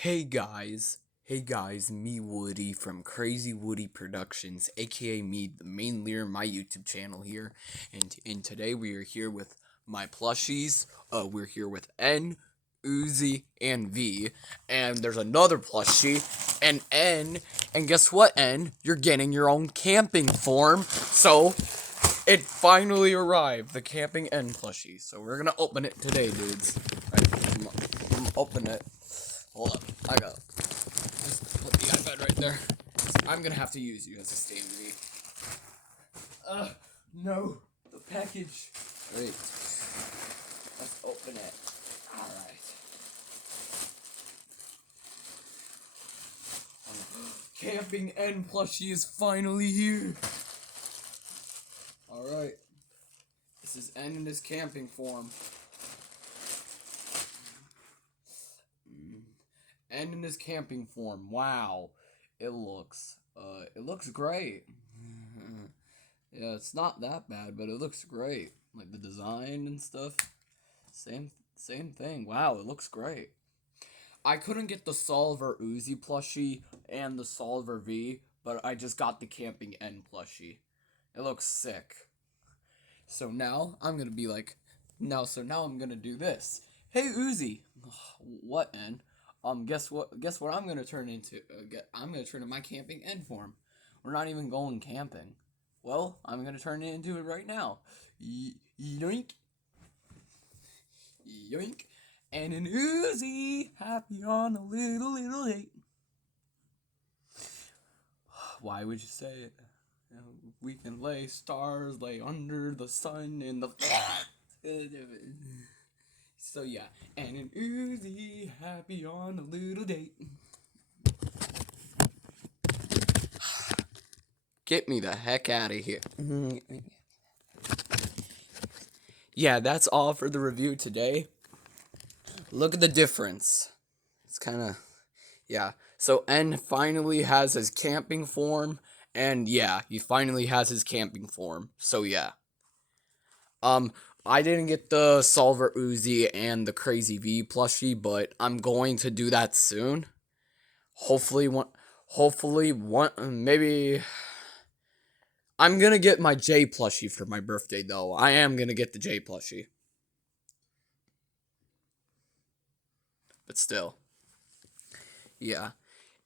Hey guys, me Woody from Crazy Woody Productions, aka me, the main leader of my YouTube channel here, and today we are here with my plushies. We're here with N, Uzi, and V, and there's another plushie, and N, and guess what, N? You're getting your own camping form, so it finally arrived, the camping N plushie. So we're gonna open it today, dudes. Right, I'm gonna open it. Hold up, I got just put the iPad right there. I'm gonna have to use you as a stand V. No, the package. Wait, let's open it. Alright. Camping N plushie is finally here. Alright. This is N in his camping form. And in his camping form. Wow. It looks great. Yeah, it's not that bad, but it looks great. Like the design and stuff. Same thing. Wow, it looks great. I couldn't get the Solver Uzi plushie and the Solver V, but I just got the Camping N plushie. It looks sick. So now I'm gonna be like, now I'm gonna do this. Hey Uzi, what N? Guess what I'm gonna turn into? I'm gonna turn into my camping N form. We're not even going camping. Well, I'm gonna turn it into it right now. Yoink, yoink, and an Uzi, happy on a little date. Why would you say it? We can lay stars, lay under the sun in the. So yeah, and an Uzi, happy on a little date. Get me the heck out of here. Yeah, that's all for the review today. Look at the difference. It's kind of, yeah. So N finally has his camping form, and yeah, he finally has his camping form. So yeah. I didn't get the Solver Uzi and the Crazy V plushie, but I'm going to do that soon. Hopefully one, maybe. I'm gonna get my J plushie for my birthday, though. I am gonna get the J plushie. But still. Yeah.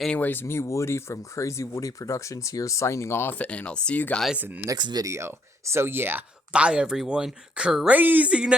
Anyways, me Woody from Crazy Woody Productions here signing off, and I'll see you guys in the next video. So yeah, bye everyone. Craziness!